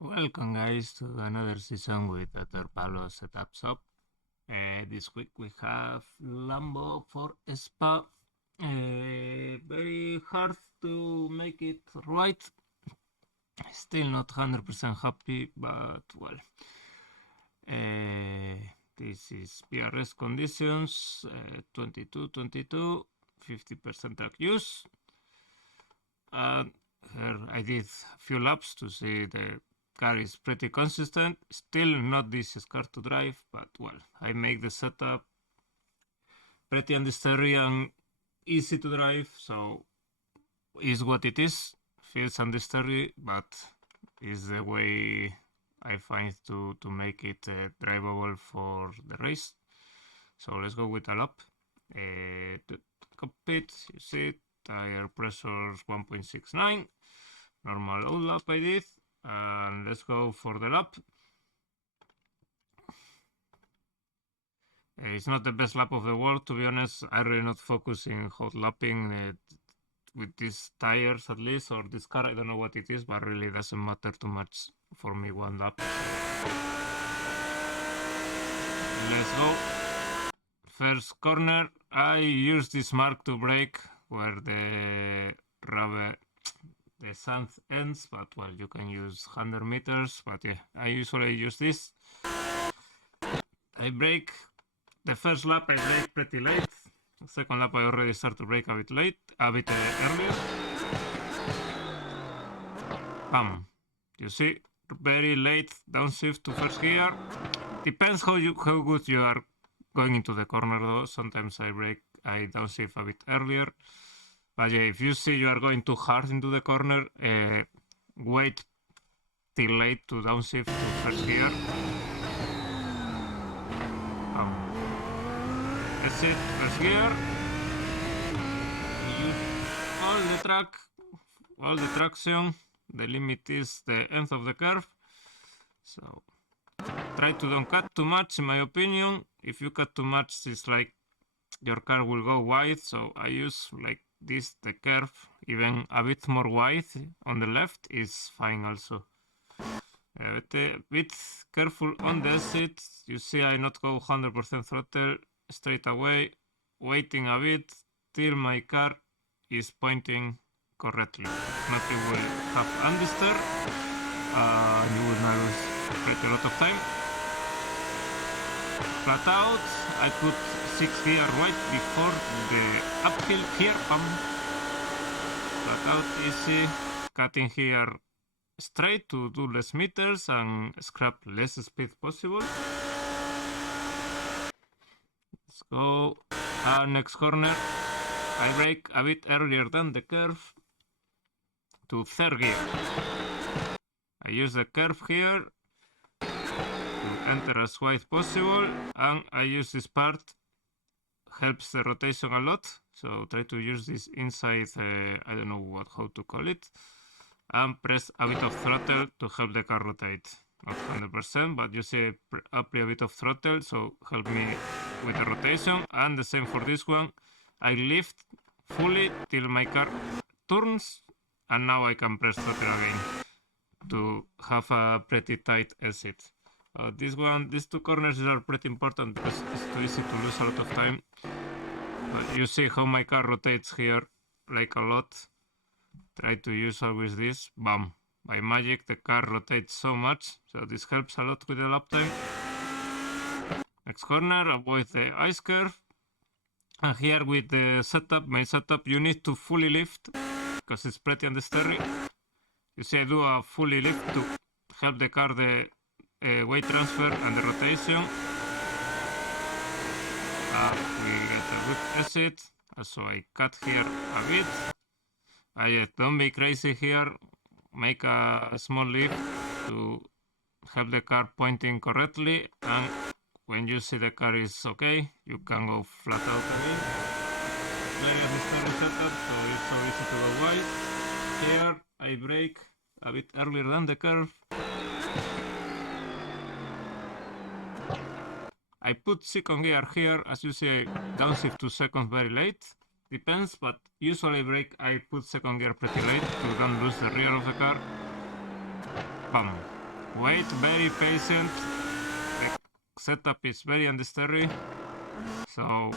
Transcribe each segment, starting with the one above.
Welcome guys to another season with Dr. Palo Setup Shop. This week we have Lambo for Spa. Very hard to make it right. Still not 100% happy, but well. This is PRS conditions, 22, 50% track use. Here I did a few laps to see the car is pretty consistent. Still not this car to drive, but well, I make the setup pretty understeery and easy to drive, so is what it is. Feels understeery, but is the way I find to make it drivable for the race. So let's go with a lap. The cockpit, you see, tire pressure 1.69. Normal old lap I did. And let's go for the lap. It's not the best lap of the world, to be honest. I'm really not focusing hot lapping with these tires at least, or this car. I don't know what it is, but really doesn't matter too much for me one lap. Let's go. First corner, I use this mark to brake where the rubber, the sand ends, but well, you can use 100 meters, but yeah, I usually use this. I brake. The first lap I brake pretty late. The second lap I already start to brake a bit earlier. Bam. You see, very late downshift to first gear. Depends how good you are going into the corner though. Sometimes I downshift a bit earlier. But yeah, if you see you are going too hard into the corner, wait till late to downshift to first gear. That's it, first gear. Use all the traction. The limit is the end of the curve. So try to don't cut too much, in my opinion. If you cut too much, it's like your car will go wide. So I use like this, the curve, even a bit more wide on the left is fine also. A bit careful on the exit. You see I not go 100% throttle straight away, waiting a bit till my car is pointing correctly. If not, it will have understeer. You will now lose quite a lot of time. Flat out, I put 6 gear right before the uphill here. Flat out easy, cutting here straight to do less meters and scrap less speed possible. Let's go. Next corner, I brake a bit earlier than the curve to third gear. I use the curve here to enter as wide possible, and I use this part, helps the rotation a lot. So try to use this inside, I don't know how to call it, and press a bit of throttle to help the car rotate. Not 100%, but you see apply a bit of throttle, so help me with the rotation. And the same for this one. I lift fully till my car turns, and now I can press throttle again to have a pretty tight exit. These two corners are pretty important because it's too easy to lose a lot of time. But you see how my car rotates here like a lot. Try to use always this. Bam. By magic the car rotates so much, so this helps a lot with the lap time. Next corner, avoid the ice curve. And here with the main setup, you need to fully lift because it's pretty understeery. You see I do a fully lift to help the car the weight transfer and the rotation. We get a good exit, so I cut here a bit. Don't be crazy here, make a small lift to help the car pointing correctly, and when you see the car is okay, you can go flat out again. Very understeery setup, so it's so easy to go wide. Here I brake a bit earlier than the curve. I put second gear here, as you see, downshift to second very late. Depends, but usually I put second gear pretty late to don't lose the rear of the car. Bam. Wait, very patient. The setup is very unsteady. So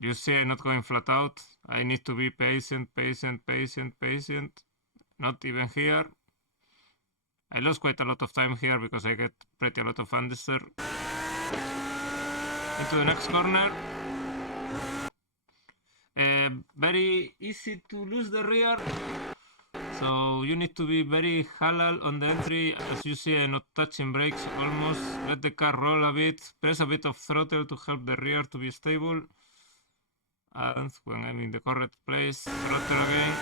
you see I'm not going flat out. I need to be patient. Not even here. I lost quite a lot of time here because I get pretty a lot of understeer. Into the next corner. Very easy to lose the rear. So you need to be very halal on the entry. As you see, I'm not touching brakes almost. Let the car roll a bit. Press a bit of throttle to help the rear to be stable. And when I'm in the correct place, throttle again.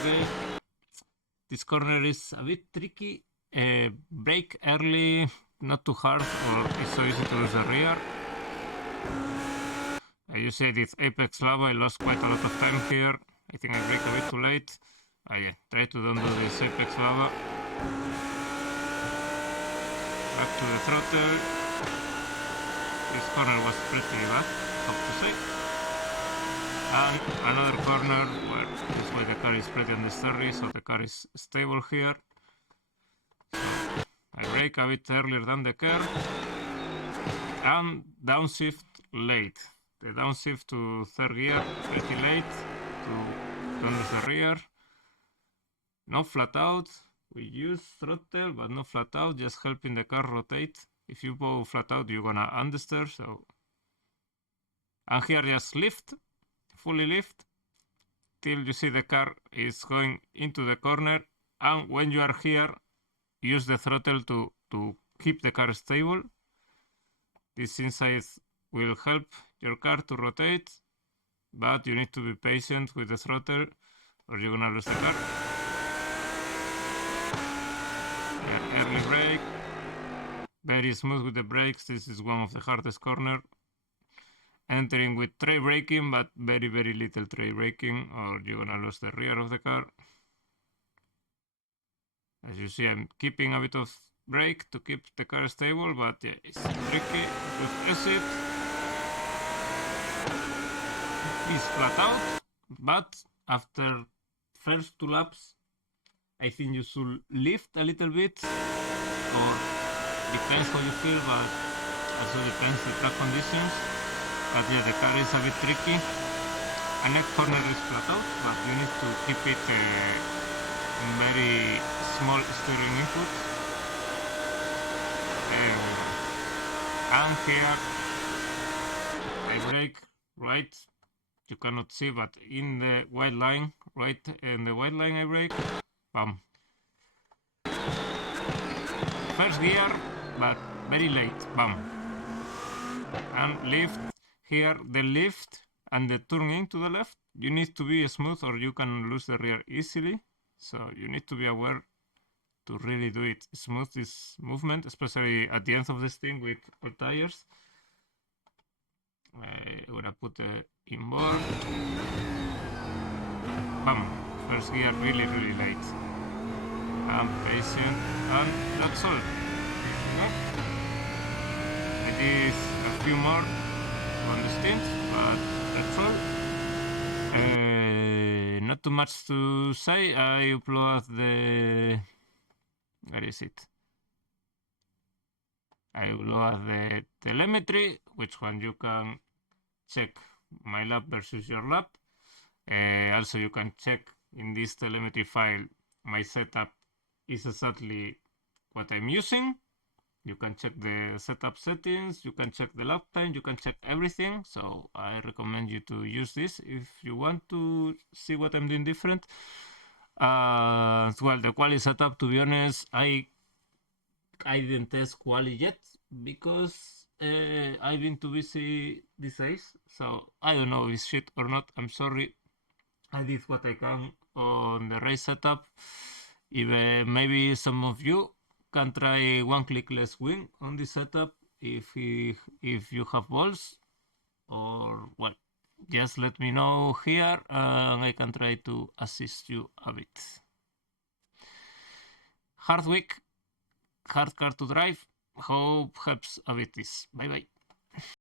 Okay. This corner is a bit tricky. Brake early, not too hard, or it's so easy to lose the rear. You see this apex lava, I lost quite a lot of time here. I think I brake a bit too late. Yeah, try to don't do this apex lava. Back to the throttle. This corner was pretty bad, have to say. And another corner where this way the car is pretty unsteady, so the car is stable here. So I brake a bit earlier than the curve. And downshift late. The downshift to third gear pretty late to don't lose the rear. No flat out. We use throttle, but no flat out, just helping the car rotate. If you go flat out, you're gonna understeer. So, and here just lift, fully lift, till you see the car is going into the corner. And when you are here, use the throttle to keep the car stable. This inside will help your car to rotate, but you need to be patient with the throttle or you're gonna lose the car. Early brake, very smooth with the brakes. This is one of the hardest corner. Entering with tray braking, but very little tray braking, or you're gonna lose the rear of the car. As you see, I'm keeping a bit of brake to keep the car stable, but yeah, it's tricky with exit. It's flat out, but after first 2 laps, I think you should lift a little bit, or depends how you feel, but also depends the track conditions. But yeah, the car is a bit tricky. And next corner is flat out, but you need to keep it in very small steering input. And here I brake right. You cannot see, but in the white line, right in the white line I brake. Bam. First gear, but very late. Bam. And lift. Here, the lift and the turning to the left, you need to be smooth or you can lose the rear easily. So you need to be aware to really do it smooth, this movement, especially at the end of this thing with all tires. I'm gonna put the inboard. Bam. First gear really late. I'm patient, and that's all. I did a few more on the stint, but that's all. Not too much to say. I upload the... Where is it? I upload the telemetry, which one you can check my lap versus your lap. Also, you can check in this telemetry file my setup is exactly what I'm using. You can check the setup settings, you can check the lap time, you can check everything. So I recommend you to use this if you want to see what I'm doing different. Well, the quali setup, to be honest, I didn't test quali yet because I've been too busy these days. So I don't know if it's shit or not. I'm sorry. I did what I can on the race setup. Even maybe some of you can try one clickless wing on this setup if you have balls, or well, just let me know here and I can try to assist you a bit. Hard week, hard car to drive. Hope helps a bit this. Bye bye.